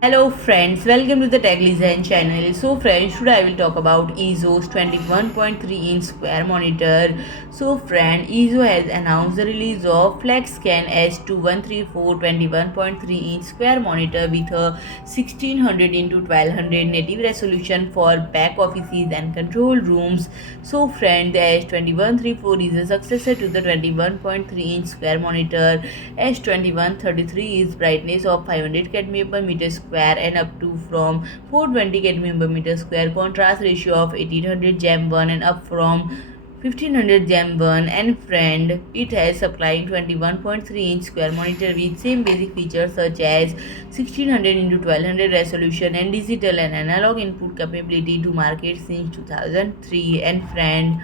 Hello friends, welcome to the Tech Design channel. So friends, today I will talk about EIZO's 21.3-inch square monitor. So friend, EIZO has announced the release of FlexScan S2134 21.3-inch square monitor with a 1600 into 1200 native resolution for back offices and control rooms. So friend, the S2134 is a successor to the 21.3-inch square monitor. S2133 is brightness of 500 cadmium per meter square and up to from 420 cadmium per meter square, contrast ratio of 1800 gem 1 and up from 1500 gem 1, and friend, it has supplying 21.3-inch square monitor with same basic features such as 1600 into 1200 resolution and digital and analog input capability to market since 2003. And friend,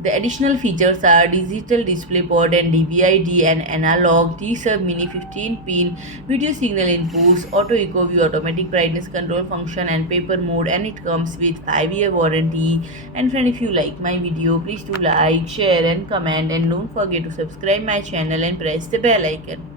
the additional features are digital display port and DVI-D and analog T-Sub Mini 15-pin video signal inputs, auto eco view automatic brightness control function and paper mode, and it comes with 5-year warranty. And friend, if you like my video, please do like, share and comment, and don't forget to subscribe my channel and press the bell icon.